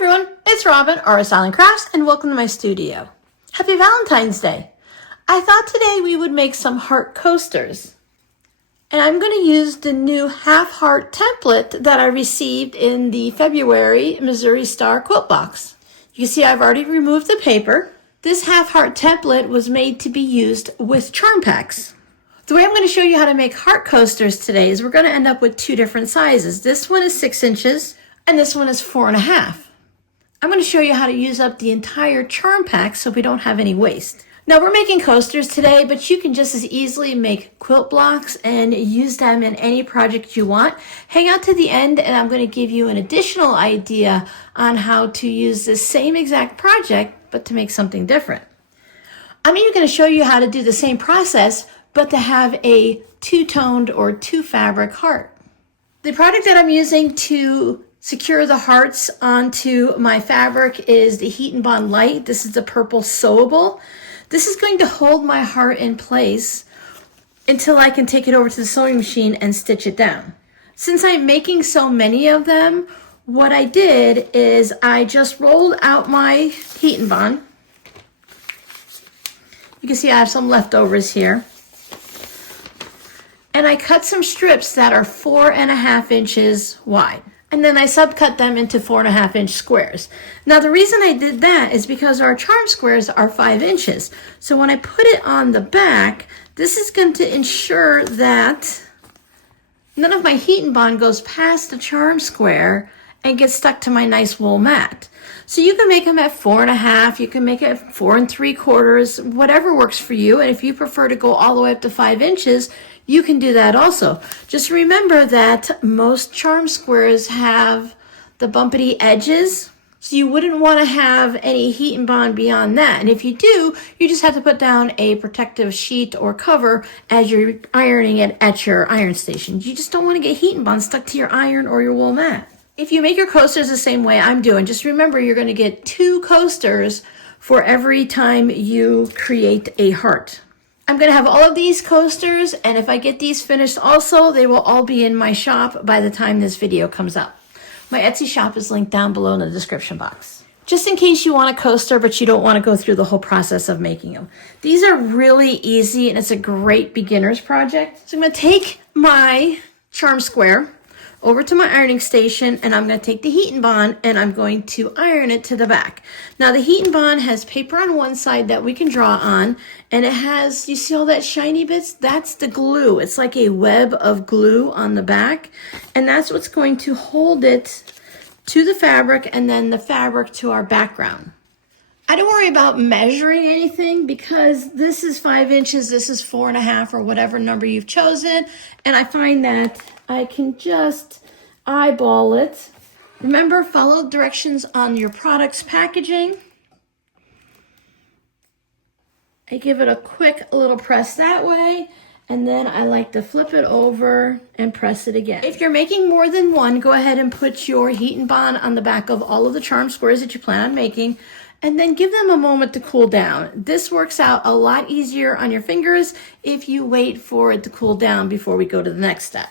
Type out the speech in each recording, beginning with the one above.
everyone, it's Robin, or Styling Crafts, and welcome to my studio. Happy Valentine's Day! I thought today we would make some heart coasters. And I'm going to use the new half heart template that I received in the February Missouri Star quilt box. You can see I've already removed the paper. This half heart template was made to be used with charm packs. The way I'm going to show you how to make heart coasters today is we're going to end up with two different sizes. This one is 6 inches and this one is 4.5. I'm going to show you how to use up the entire charm pack so we don't have any waste. Now we're making coasters today, but you can just as easily make quilt blocks and use them in any project you want. Hang out to the end and I'm going to give you an additional idea on how to use this same exact project, but to make something different. I'm even going to show you how to do the same process, but to have a two-toned or two-fabric heart. The product that I'm using to secure the hearts onto my fabric is the Heat and Bond Light. This is the purple sewable. This is going to hold my heart in place until I can take it over to the sewing machine and stitch it down. Since I'm making so many of them, what I did is I just rolled out my Heat and Bond. You can see I have some leftovers here. And I cut some strips that are 4.5 inches wide. And then I subcut them into 4.5 inch squares. Now the reason I did that is because our charm squares are 5 inches. So when I put it on the back, this is going to ensure that none of my Heat and Bond goes past the charm square and gets stuck to my nice wool mat. So you can make them at 4.5, you can make it at 4 3/4, whatever works for you. And if you prefer to go all the way up to 5 inches, you can do that also. Just remember that most charm squares have the bumpity edges, so you wouldn't want to have any Heat and Bond beyond that. And if you do, you just have to put down a protective sheet or cover as you're ironing it at your iron station. You just don't want to get Heat and Bond stuck to your iron or your wool mat. If you make your coasters the same way I'm doing, just remember you're going to get 2 coasters for every time you create a heart. I'm going to have all of these coasters, and if I get these finished also, they will all be in my shop by the time this video comes up. My Etsy shop is linked down below in the description box. Just in case you want a coaster, but you don't want to go through the whole process of making them. These are really easy, and it's a great beginner's project. So I'm going to take my charm square over to my ironing station, and I'm going to take the Heat and Bond and I'm going to iron it to the back. Now the Heat and Bond has paper on one side that we can draw on, and it has, you see all that shiny bits? That's the glue. It's like a web of glue on the back, and that's what's going to hold it to the fabric and then the fabric to our background. I don't worry about measuring anything because this is 5 inches, this is 4.5, or whatever number you've chosen, and I find that I can just eyeball it. Remember, follow directions on your product's packaging. I give it a quick little press that way, and then I like to flip it over and press it again. If you're making more than one, go ahead and put your Heat and Bond on the back of all of the charm squares that you plan on making, and then give them a moment to cool down. This works out a lot easier on your fingers if you wait for it to cool down before we go to the next step.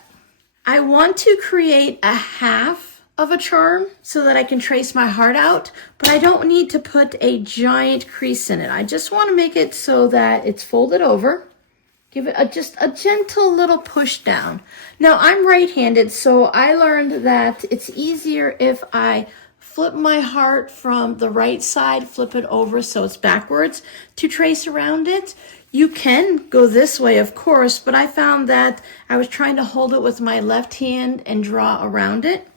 I want to create a half of a charm so that I can trace my heart out, but I don't need to put a giant crease in it. I just want to make it so that it's folded over. Give it just a gentle little push down. Now I'm right-handed, so I learned that it's easier if I flip my heart from the right side, flip it over so it's backwards to trace around it. You can go this way, of course, but I found that I was trying to hold it with my left hand and draw around it.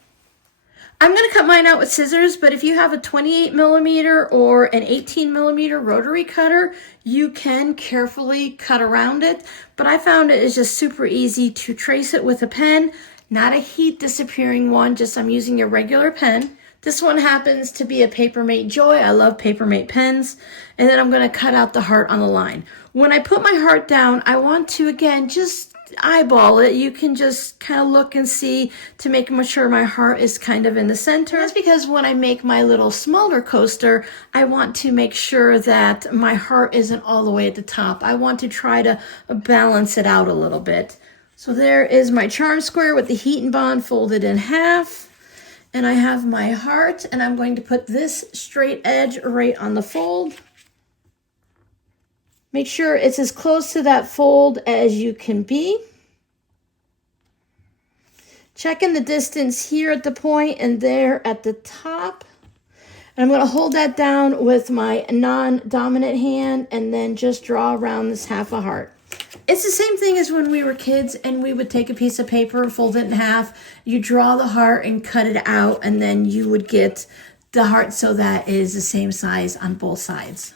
I'm going to cut mine out with scissors, but if you have a 28mm or an 18mm rotary cutter, you can carefully cut around it. But I found it is just super easy to trace it with a pen, not a heat disappearing one, just I'm using a regular pen. This one happens to be a Papermate Joy. I love Papermate pens. And then I'm going to cut out the heart on the line. When I put my heart down, I want to, again, just eyeball it. You can just kind of look and see to make sure my heart is kind of in the center. That's because when I make my little smaller coaster, I want to make sure that my heart isn't all the way at the top. I want to try to balance it out a little bit. So there is my charm square with the Heat and Bond folded in half. And I have my heart, and I'm going to put this straight edge right on the fold. Make sure it's as close to that fold as you can be. Checking the distance here at the point and there at the top. And I'm going to hold that down with my non-dominant hand and then just draw around this half a heart. It's the same thing as when we were kids and we would take a piece of paper, fold it in half, you draw the heart and cut it out, and then you would get the heart so that it is the same size on both sides.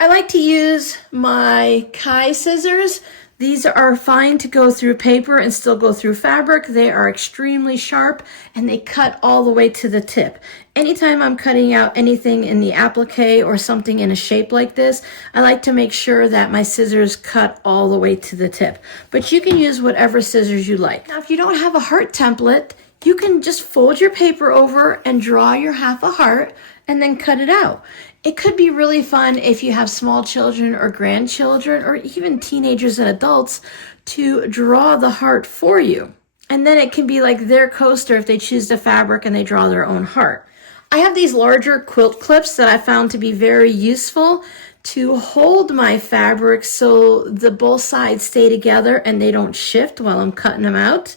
I like to use my Kai scissors. These are fine to go through paper and still go through fabric. They are extremely sharp and they cut all the way to the tip. Anytime I'm cutting out anything in the applique or something in a shape like this, I like to make sure that my scissors cut all the way to the tip. But you can use whatever scissors you like. Now, if you don't have a heart template, you can just fold your paper over and draw your half a heart and then cut it out. It could be really fun if you have small children or grandchildren or even teenagers and adults to draw the heart for you. And then it can be like their coaster if they choose the fabric and they draw their own heart. I have these larger quilt clips that I found to be very useful to hold my fabric so the both sides stay together and they don't shift while I'm cutting them out.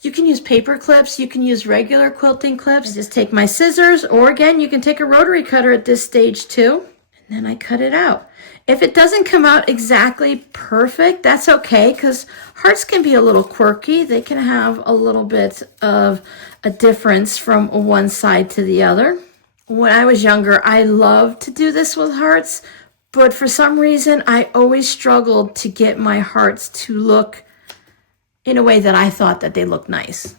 You can use paper clips, you can use regular quilting clips. Just take my scissors, or again, you can take a rotary cutter at this stage too, and then I cut it out. If it doesn't come out exactly perfect, that's okay, because hearts can be a little quirky. They can have a little bit of a difference from one side to the other. When I was younger, I loved to do this with hearts, but for some reason, I always struggled to get my hearts to look in a way that I thought that they looked nice.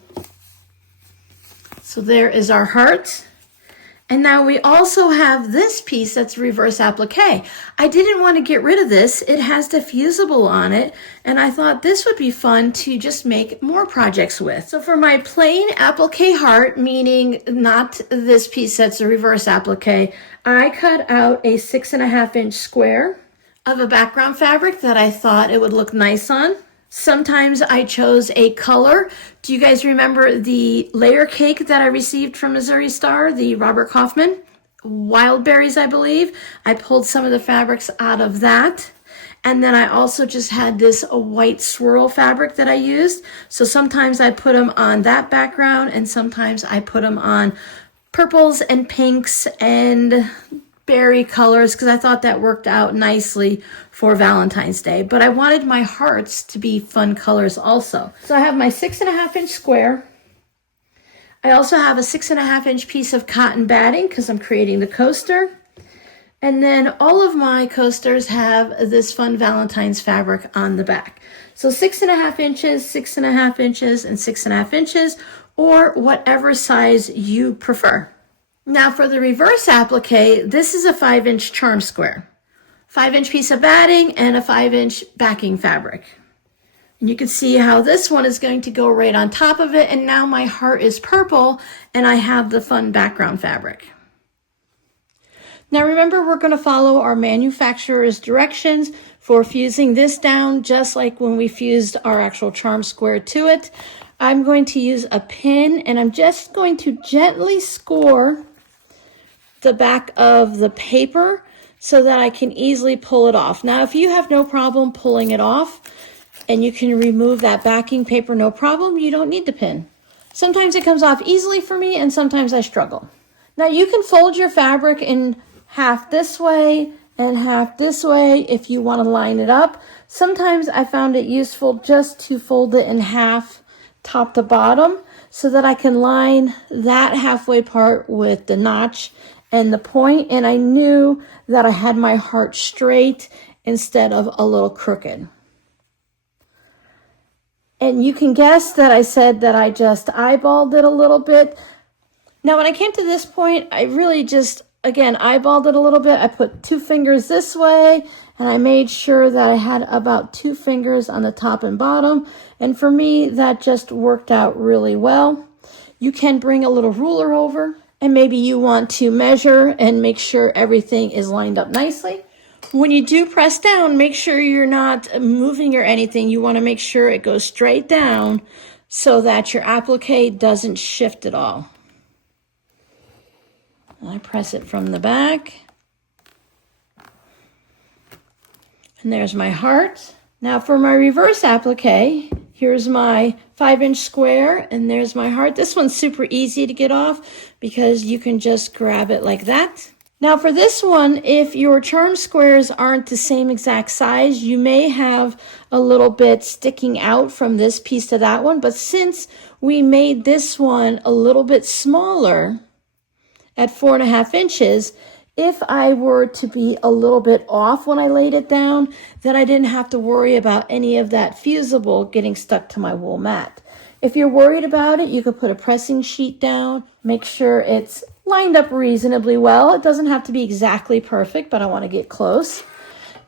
So there is our heart. And now we also have this piece that's reverse applique. I didn't want to get rid of this. It has diffusible on it, and I thought this would be fun to just make more projects with. So for my plain applique heart, meaning not this piece that's a reverse applique, I cut out a 6.5-inch square of a background fabric that I thought it would look nice on. Sometimes I chose a color. Do you guys remember the layer cake that I received from Missouri Star, the Robert Kaufman? Wild berries, I believe. I pulled some of the fabrics out of that. And then I also just had this white swirl fabric that I used. So sometimes I put them on that background and sometimes I put them on purples and pinks and berry colors because I thought that worked out nicely for Valentine's Day. But I wanted my hearts to be fun colors also. So I have my 6.5-inch square. I also have a 6.5-inch piece of cotton batting because I'm creating the coaster. And then all of my coasters have this fun Valentine's fabric on the back. So 6.5 inches, 6.5 inches, and 6.5 inches, or whatever size you prefer. Now for the reverse applique, this is a 5-inch charm square. 5-inch piece of batting and a 5-inch backing fabric. And you can see how this one is going to go right on top of it, and now my heart is purple and I have the fun background fabric. Now remember, we're going to follow our manufacturer's directions for fusing this down, just like when we fused our actual charm square to it. I'm going to use a pin and I'm just going to gently score the back of the paper so that I can easily pull it off. Now, if you have no problem pulling it off and you can remove that backing paper, no problem, you don't need the pin. Sometimes it comes off easily for me and sometimes I struggle. Now you can fold your fabric in half this way and half this way if you want to line it up. Sometimes I found it useful just to fold it in half top to bottom so that I can line that halfway part with the notch and the point, and I knew that I had my heart straight instead of a little crooked. And you can guess that I said that I just eyeballed it a little bit. Now when I came to this point, I really just, again, eyeballed it a little bit. I put 2 fingers this way, and I made sure that I had about 2 fingers on the top and bottom. And for me, that just worked out really well. You can bring a little ruler over, and maybe you want to measure and make sure everything is lined up nicely. When you do press down, make sure you're not moving or anything. You want to make sure it goes straight down so that your applique doesn't shift at all. I press it from the back. And there's my heart. Now for my reverse applique, here's my 5-inch square, and there's my heart. This one's super easy to get off because you can just grab it like that. Now for this one, if your charm squares aren't the same exact size, you may have a little bit sticking out from this piece to that one. But since we made this one a little bit smaller at 4.5 inches, if I were to be a little bit off when I laid it down, then I didn't have to worry about any of that fusible getting stuck to my wool mat. If you're worried about it, you could put a pressing sheet down, make sure it's lined up reasonably well. It doesn't have to be exactly perfect, but I want to get close.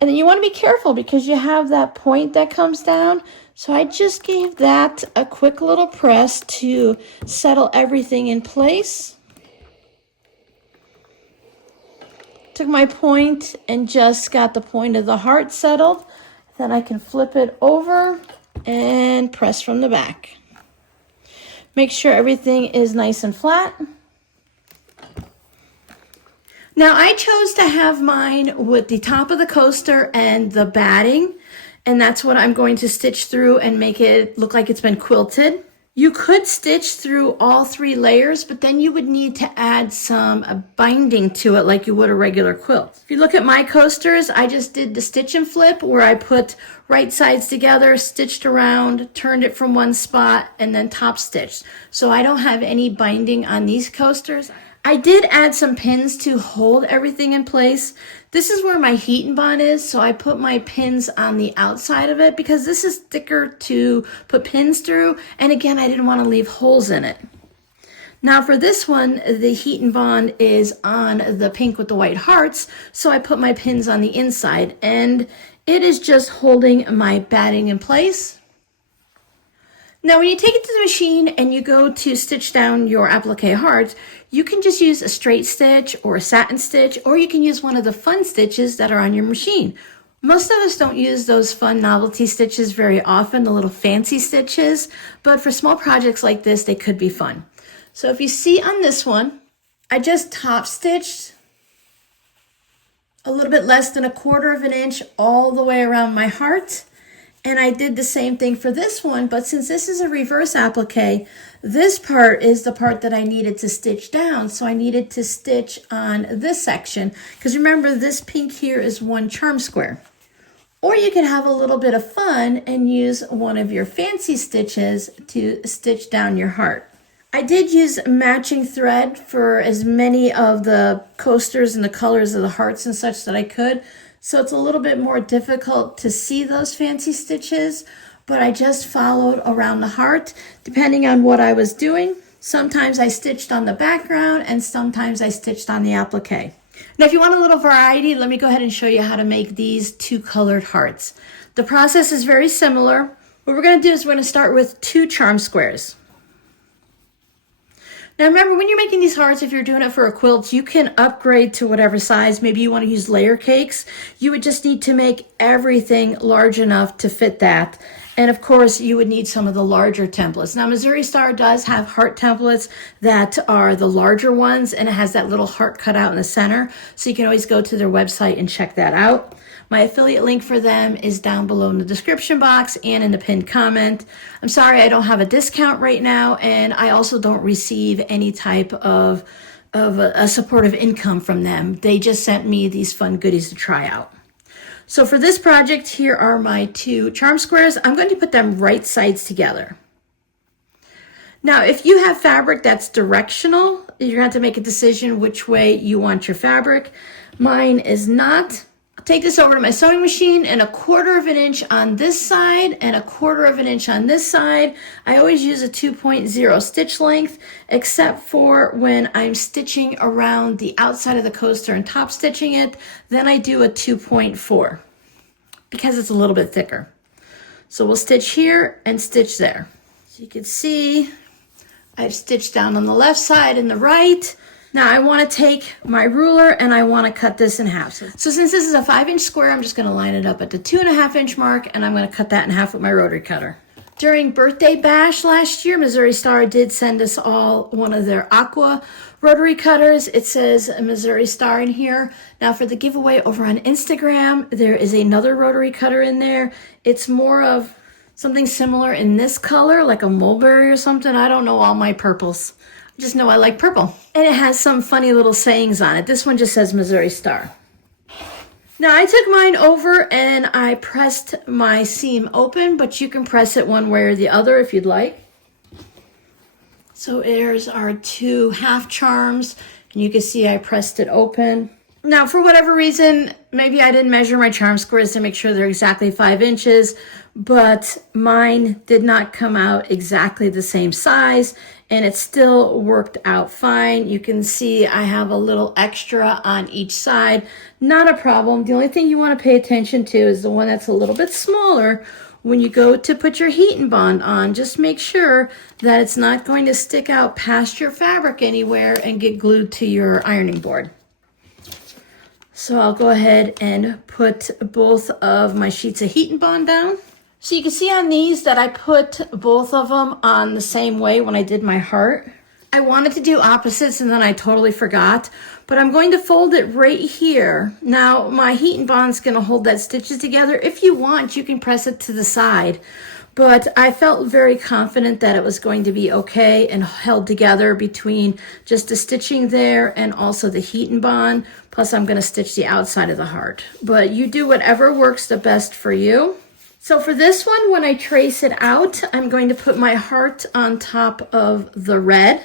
And then you want to be careful because you have that point that comes down. So I just gave that a quick little press to settle everything in place. Took my point and just got the point of the heart settled. Then I can flip it over and press from the back. Make sure everything is nice and flat. Now I chose to have mine with the top of the coaster and the batting, and that's what I'm going to stitch through and make it look like it's been quilted. You could stitch through all 3 layers, but then you would need to add some binding to it like you would a regular quilt. If you look at my coasters, I just did the stitch and flip where I put right sides together, stitched around, turned it from one spot, and then top stitched. So I don't have any binding on these coasters. I did add some pins to hold everything in place. This is where my heat and bond is, so I put my pins on the outside of it because this is thicker to put pins through, and again, I didn't want to leave holes in it. Now for this one, the heat and bond is on the pink with the white hearts, so I put my pins on the inside, and it is just holding my batting in place. Now when you take it to the machine and you go to stitch down your applique hearts, you can just use a straight stitch or a satin stitch, or you can use one of the fun stitches that are on your machine. Most of us don't use those fun novelty stitches very often, the little fancy stitches, but for small projects like this, they could be fun. So if you see on this one, I just top stitched a little bit less than 1/4 inch all the way around my heart. And I did the same thing for this one, but since this is a reverse applique, this part is the part that I needed to stitch down. So I needed to stitch on this section, because remember this pink here is 1 charm square. Or you can have a little bit of fun and use one of your fancy stitches to stitch down your heart. I did use matching thread for as many of the coasters and the colors of the hearts and such that I could. So it's a little bit more difficult to see those fancy stitches, but I just followed around the heart depending on what I was doing. Sometimes I stitched on the background and sometimes I stitched on the applique. Now if you want a little variety, let me go ahead and show you how to make these 2 colored hearts. The process is very similar. What we're going to do is we're going to start with 2 charm squares. Now remember, when you're making these hearts, if you're doing it for a quilt, you can upgrade to whatever size. Maybe you want to use layer cakes. You would just need to make everything large enough to fit that. And of course, you would need some of the larger templates. Now, Missouri Star does have heart templates that are the larger ones, and it has that little heart cut out in the center. So you can always go to their website and check that out. My affiliate link for them is down below in the description box and in the pinned comment. I'm sorry I don't have a discount right now, and I also don't receive any type of a supportive income from them. They just sent me these fun goodies to try out. So for this project, here are my 2 charm squares. I'm going to put them right sides together. Now, if you have fabric that's directional, you're going to have to make a decision which way you want your fabric. Mine is not. I'll take this over to my sewing machine, and 1/4 inch on this side and 1/4 inch on this side. I always use a 2.0 stitch length, except for when I'm stitching around the outside of the coaster and top stitching it. Then I do a 2.4 because it's a little bit thicker. So we'll stitch here and stitch there. So you can see I've stitched down on the left side and the right. Now I want to take my ruler and I want to cut this in half. So since this is a 5-inch square, I'm just going to line it up at the 2.5 inch mark, and I'm going to cut that in half with my rotary cutter. During Birthday Bash last year, Missouri Star did send us all one of their aqua Rotary cutters, it says a Missouri Star in here. Now for the giveaway over on Instagram, there is another rotary cutter in there. It's more of something similar in this color, like a mulberry or something. I don't know all my purples. I just know I like purple. And it has some funny little sayings on it. This one just says Missouri Star. Now I took mine over and I pressed my seam open, but you can press it one way or the other if you'd like. So there's our 2 half charms, and you can see I pressed it open. Now, for whatever reason, maybe I didn't measure my charm squares to make sure they're exactly 5 inches, but mine did not come out exactly the same size, and it still worked out fine. You can see I have a little extra on each side. Not a problem. The only thing you want to pay attention to is the one that's a little bit smaller. When you go to put your heat and bond on, just make sure that it's not going to stick out past your fabric anywhere and get glued to your ironing board. So I'll go ahead and put both of my sheets of heat and bond down. So you can see on these that I put both of them on the same way when I did my heart. I wanted to do opposites and then I totally forgot, but I'm going to fold it right here. Now my heat and bond's going to hold that stitches together. If you want, you can press it to the side, but I felt very confident that it was going to be okay and held together between just the stitching there and also the heat and bond. Plus I'm going to stitch the outside of the heart, but you do whatever works the best for you. So for this one, when I trace it out, I'm going to put my heart on top of the red.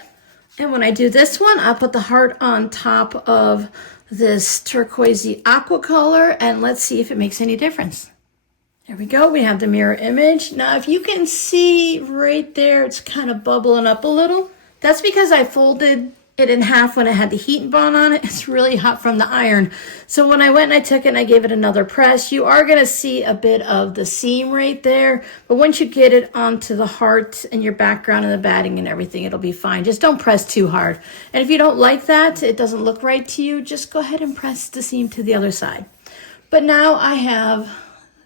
And when I do this one, I'll put the heart on top of this turquoisey aqua color, and let's see if it makes any difference. There we go, we have the mirror image. Now if you can see right there, it's kind of bubbling up a little. That's because I folded it in half when I had the heat and bond on it. It's really hot from the iron. So when I went and I took it and I gave it another press, you are gonna see a bit of the seam right there. But once you get it onto the heart and your background and the batting and everything, it'll be fine. Just don't press too hard. And if you don't like that, it doesn't look right to you, just go ahead and press the seam to the other side. But now I have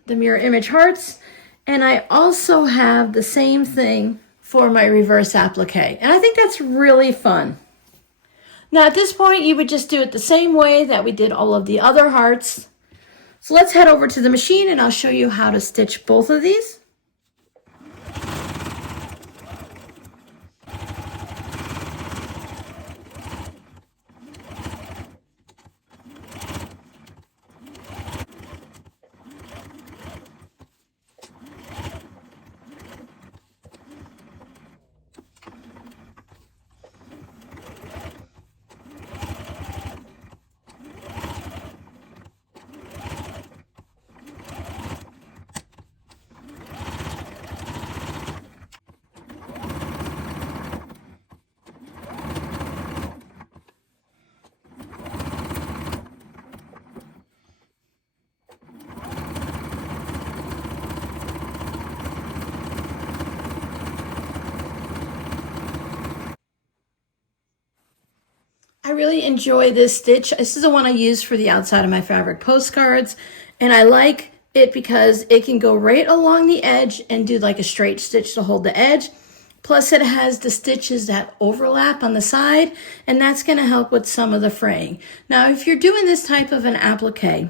the mirror image hearts, and I also have the same thing for my reverse applique. And I think that's really fun. Now at this point, you would just do it the same way that we did all of the other hearts. So let's head over to the machine and I'll show you how to stitch both of these. I really enjoy this stitch. This is the one I use for the outside of my fabric postcards, and I like it because it can go right along the edge and do like a straight stitch to hold the edge. Plus it has the stitches that overlap on the side, and that's going to help with some of the fraying. Now if you're doing this type of an applique,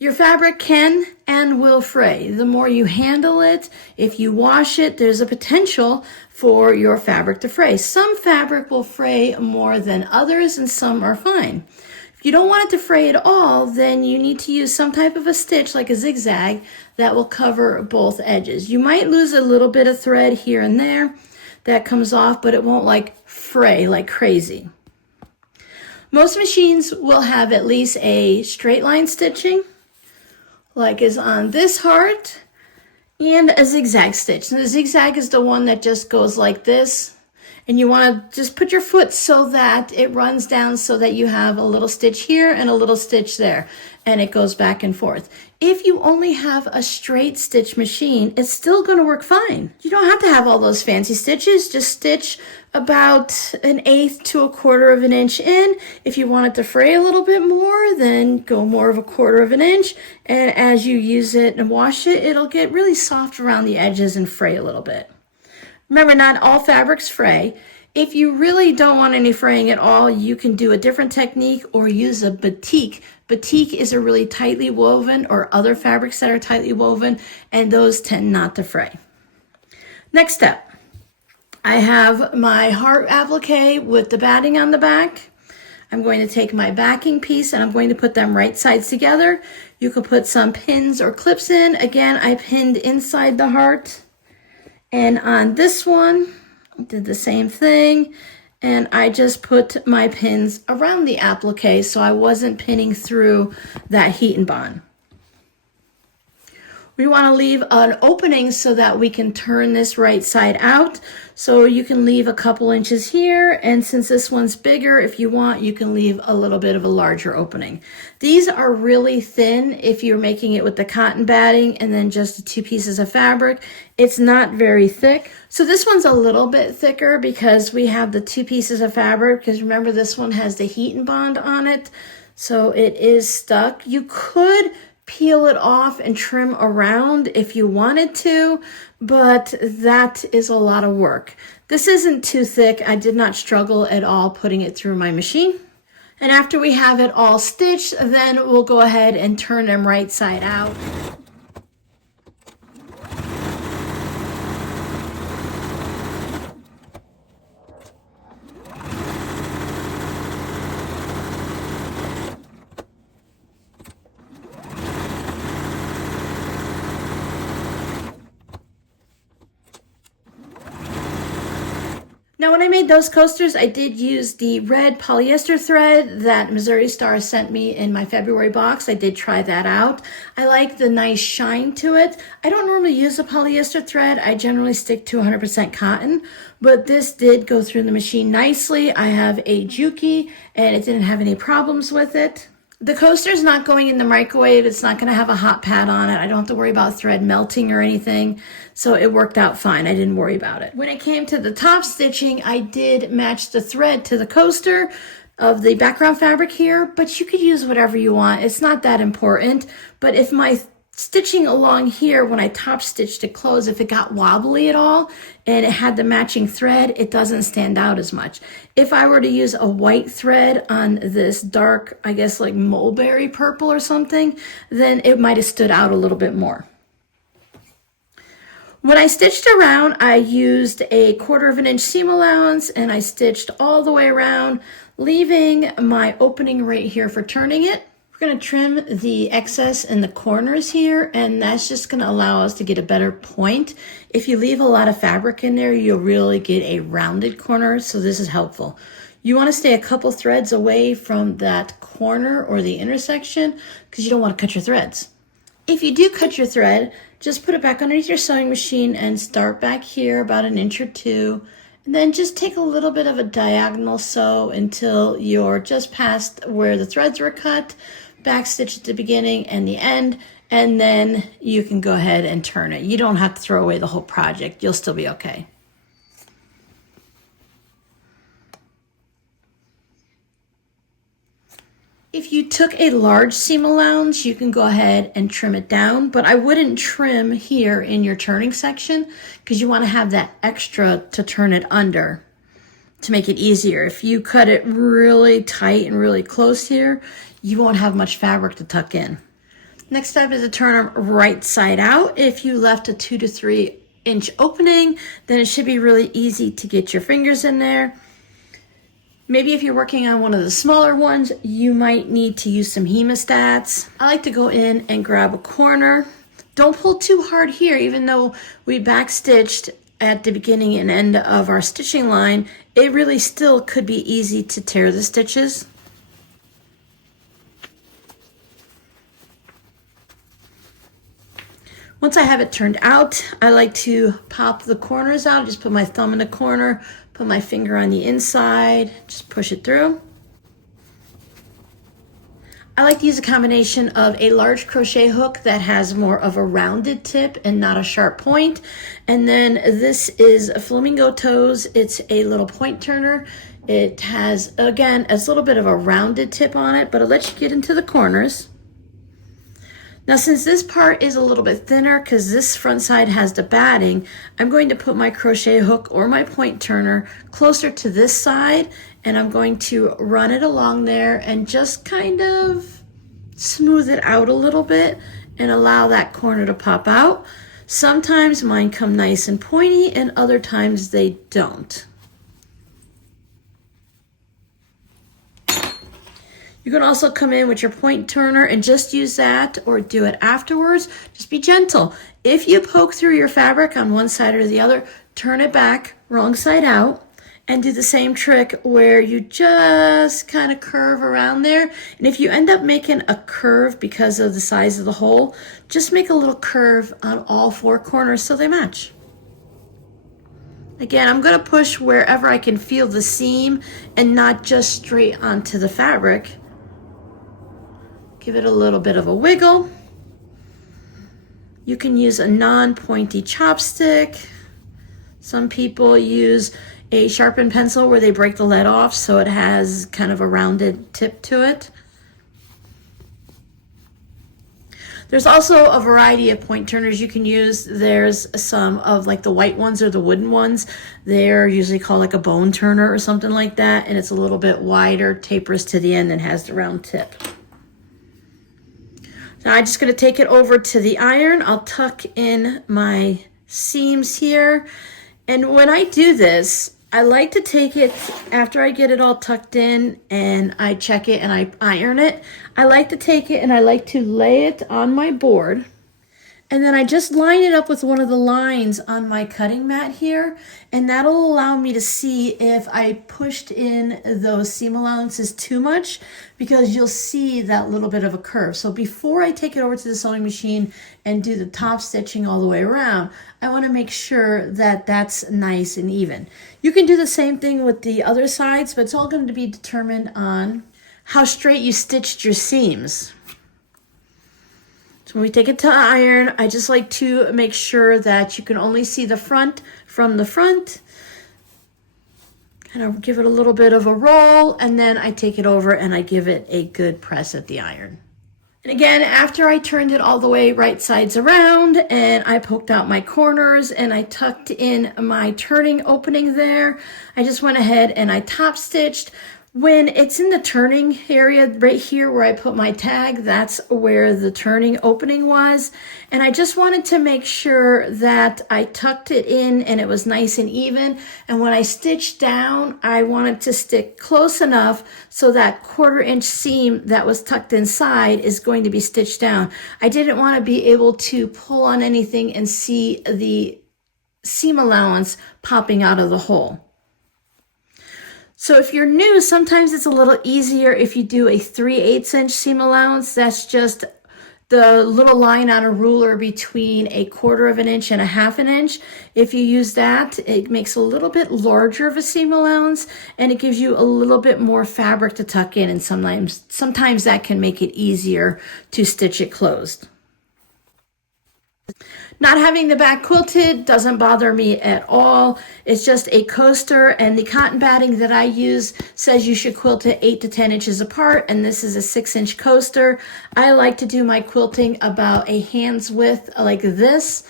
your fabric can and will fray. The more you handle it, if you wash it, there's a potential for your fabric to fray. Some fabric will fray more than others and some are fine. If you don't want it to fray at all, then you need to use some type of a stitch like a zigzag that will cover both edges. You might lose a little bit of thread here and there that comes off, but it won't like fray like crazy. Most machines will have at least a straight line stitching, like is on this heart, and a zigzag stitch. And the zigzag is the one that just goes like this, and you want to just put your foot so that it runs down so that you have a little stitch here and a little stitch there, and it goes back and forth. If you only have a straight stitch machine, it's still going to work fine. You don't have to have all those fancy stitches. Just stitch about 1/8 to 1/4 of an inch in. If you want it to fray a little bit more, then go more of 1/4 of an inch. And as you use it and wash it, it'll get really soft around the edges and fray a little bit. Remember, not all fabrics fray. If you really don't want any fraying at all, you can do a different technique or use a batik. Batik is a really tightly woven, or other fabrics that are tightly woven, and those tend not to fray. Next step, I have my heart applique with the batting on the back. I'm going to take my backing piece and I'm going to put them right sides together. You could put some pins or clips in. Again, I pinned inside the heart. And on this one, I did the same thing. And I just put my pins around the applique so I wasn't pinning through that heat and bond. We want to leave an opening so that we can turn this right side out. So you can leave a couple inches here, and since this one's bigger, if you want, you can leave a little bit of a larger opening. These are really thin if you're making it with the cotton batting and then just 2 pieces of fabric. It's not very thick. So this one's a little bit thicker because we have the 2 pieces of fabric, because remember this one has the heat and bond on it. So it is stuck. You could peel it off and trim around if you wanted to, but that is a lot of work. This isn't too thick. I did not struggle at all putting it through my machine. And after we have it all stitched, then we'll go ahead and turn them right side out. Now, when I made those coasters, I did use the red polyester thread that Missouri Star sent me in my February box. I did try that out. I like the nice shine to it. I don't normally use a polyester thread. I generally stick to 100% cotton, but this did go through the machine nicely. I have a Juki and it didn't have any problems with it. The coaster is not going in the microwave. It's not going to have a hot pad on it. I don't have to worry about thread melting or anything. So it worked out fine. I didn't worry about it. When it came to the top stitching, I did match the thread to the coaster of the background fabric here, but you could use whatever you want. It's not that important. But if my stitching along here, when I top stitched it closed, if it got wobbly at all and it had the matching thread, it doesn't stand out as much. If I were to use a white thread on this dark, I guess like mulberry purple or something, then it might have stood out a little bit more. When I stitched around, I used a 1/4 inch seam allowance and I stitched all the way around, leaving my opening right here for turning it. We're going to trim the excess in the corners here, and that's just going to allow us to get a better point. If you leave a lot of fabric in there, you'll really get a rounded corner, so this is helpful. You want to stay a couple threads away from that corner or the intersection because you don't want to cut your threads. If you do cut your thread, just put it back underneath your sewing machine and start back here about 1 inch or 2. And then just take a little bit of a diagonal sew until you're just past where the threads were cut. Backstitch at the beginning and the end, and then you can go ahead and turn it. You don't have to throw away the whole project. You'll still be okay. If you took a large seam allowance, you can go ahead and trim it down, but I wouldn't trim here in your turning section because you want to have that extra to turn it under to make it easier. If you cut it really tight and really close here, you won't have much fabric to tuck in. Next step is to turn them right side out. If you left a 2 to 3 inch opening, then it should be really easy to get your fingers in there. Maybe if you're working on one of the smaller ones, you might need to use some hemostats. I like to go in and grab a corner. Don't pull too hard here, even though we backstitched at the beginning and end of our stitching line, it really still could be easy to tear the stitches. Once I have it turned out, I like to pop the corners out. Just put my thumb in the corner, put my finger on the inside, just push it through. I like to use a combination of a large crochet hook that has more of a rounded tip and not a sharp point. And then this is Flamingo Toes. It's a little point turner. It has, again, a little bit of a rounded tip on it, but it lets you get into the corners. Now, since this part is a little bit thinner because this front side has the batting, I'm going to put my crochet hook or my point turner closer to this side, and I'm going to run it along there and just kind of smooth it out a little bit and allow that corner to pop out. Sometimes mine come nice and pointy and other times they don't. You can also come in with your point turner and just use that or do it afterwards. Just be gentle. If you poke through your fabric on one side or the other, turn it back, wrong side out, and do the same trick where you just kind of curve around there. And if you end up making a curve because of the size of the hole, just make a little curve on all four corners so they match. Again, I'm going to push wherever I can feel the seam and not just straight onto the fabric. Give it a little bit of a wiggle. You can use a non-pointy chopstick. Some people use a sharpened pencil where they break the lead off so it has kind of a rounded tip to it. There's also a variety of point turners you can use. There's some of like the white ones or the wooden ones. They're usually called like a bone turner or something like that, and it's a little bit wider, tapers to the end, and has the round tip. Now I'm just going to take it over to the iron. I'll tuck in my seams here. And when I do this, I like to take it after I get it all tucked in and I check it and I iron it. I like to take it and I like to lay it on my board. And then I just line it up with one of the lines on my cutting mat here, and that'll allow me to see if I pushed in those seam allowances too much, because you'll see that little bit of a curve. So before I take it over to the sewing machine and do the top stitching all the way around, I want to make sure that that's nice and even. You can do the same thing with the other sides, but it's all going to be determined on how straight you stitched your seams. So when we take it to iron, I just like to make sure that you can only see the front from the front. Kind of give it a little bit of a roll, and then I take it over and I give it a good press at the iron. And again, after I turned it all the way right sides around and I poked out my corners and I tucked in my turning opening there, I just went ahead and I top stitched. When it's in the turning area right here where I put my tag, that's where the turning opening was. And I just wanted to make sure that I tucked it in and it was nice and even. And when I stitched down, I wanted to stick close enough so that 1/4 inch seam that was tucked inside is going to be stitched down. I didn't want to be able to pull on anything and see the seam allowance popping out of the hole. So if you're new, sometimes it's a little easier if you do a 3/8 inch seam allowance. That's just the little line on a ruler between a 1/4 inch and a 1/2 inch. If you use that, it makes a little bit larger of a seam allowance and it gives you a little bit more fabric to tuck in, and sometimes that can make it easier to stitch it closed. Not having the back quilted doesn't bother me at all. It's just a coaster, and the cotton batting that I use says you should quilt it 8 to 10 inches apart, and this is a 6-inch coaster. I like to do my quilting about a hand's width like this,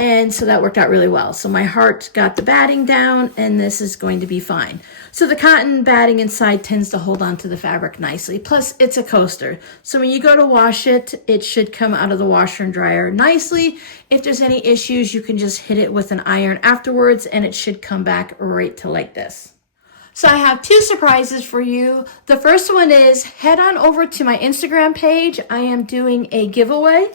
and so that worked out really well. So my heart got the batting down, and this is going to be fine. So the cotton batting inside tends to hold onto the fabric nicely. Plus, it's a coaster. So when you go to wash it, it should come out of the washer and dryer nicely. If there's any issues, you can just hit it with an iron afterwards, and it should come back right to like this. So I have 2 surprises for you. The first one is head on over to my Instagram page. I am doing a giveaway.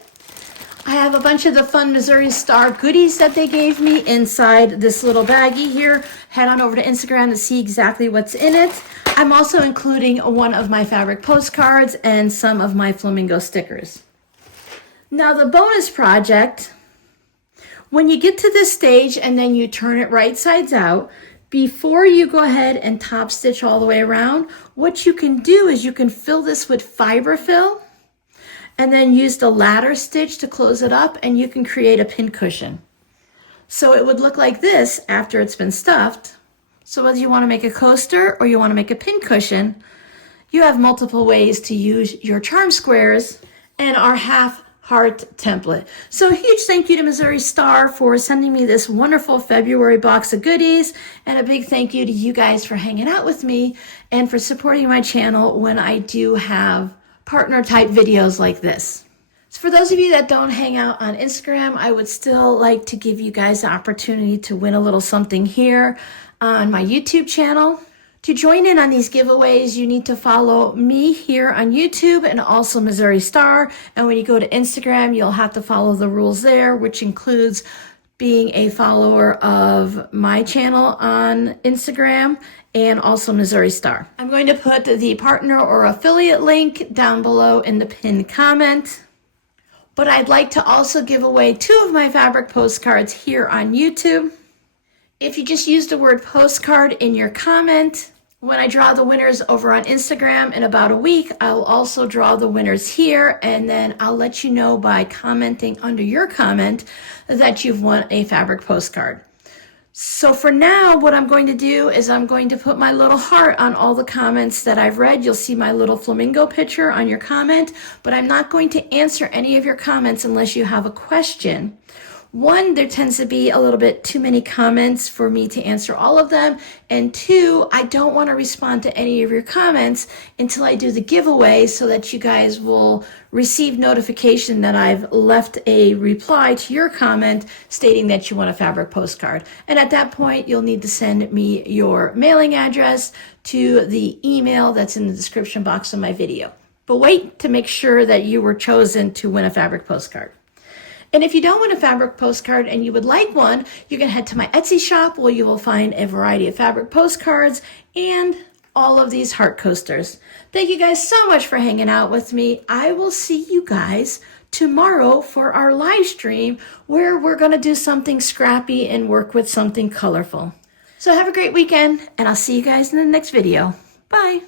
I have a bunch of the Fun Missouri Star goodies that they gave me inside this little baggie here. Head on over to Instagram to see exactly what's in it. I'm also including one of my fabric postcards and some of my flamingo stickers. Now the bonus project, when you get to this stage and then you turn it right sides out, before you go ahead and top stitch all the way around, what you can do is you can fill this with fiber fill, and then use the ladder stitch to close it up, and you can create a pin cushion. So it would look like this after it's been stuffed. So whether you want to make a coaster or you want to make a pin cushion, you have multiple ways to use your charm squares and our half heart template. So a huge thank you to Missouri Star for sending me this wonderful February box of goodies, and a big thank you to you guys for hanging out with me and for supporting my channel when I do have partner type videos like this. So for those of you that don't hang out on Instagram, I would still like to give you guys the opportunity to win a little something here on my YouTube channel. To join in on these giveaways, you need to follow me here on YouTube and also Missouri Star. And when you go to Instagram, you'll have to follow the rules there, which includes being a follower of my channel on Instagram and also Missouri Star. I'm going to put the partner or affiliate link down below in the pinned comment. But I'd like to also give away 2 of my fabric postcards here on YouTube. If you just use the word postcard in your comment, when I draw the winners over on Instagram in about a week, I'll also draw the winners here, and then I'll let you know by commenting under your comment that you've won a fabric postcard. So for now, what I'm going to do is I'm going to put my little heart on all the comments that I've read. You'll see my little flamingo picture on your comment, but I'm not going to answer any of your comments unless you have a question. 1, there tends to be a little bit too many comments for me to answer all of them. And 2, I don't want to respond to any of your comments until I do the giveaway so that you guys will receive notification that I've left a reply to your comment stating that you want a fabric postcard. And at that point, you'll need to send me your mailing address to the email that's in the description box of my video. But wait to make sure that you were chosen to win a fabric postcard. And if you don't want a fabric postcard and you would like one, you can head to my Etsy shop where you will find a variety of fabric postcards and all of these heart coasters. Thank you guys so much for hanging out with me. I will see you guys tomorrow for our live stream where we're going to do something scrappy and work with something colorful. So have a great weekend, and I'll see you guys in the next video. Bye.